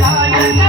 Oh.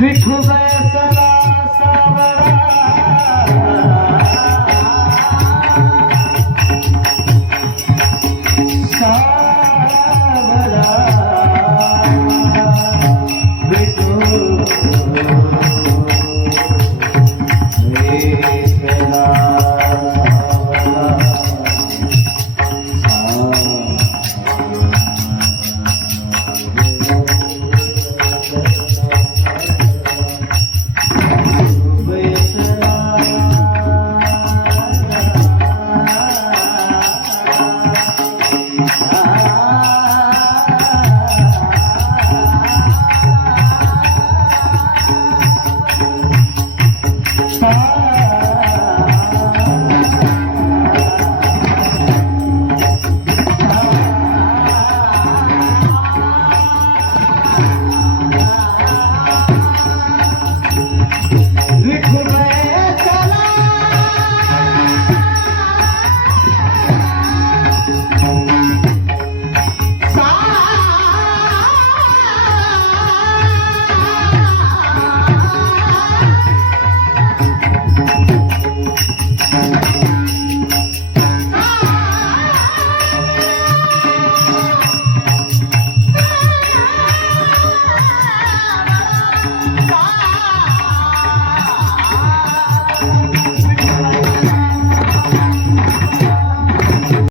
विठुबा सदा सावरा.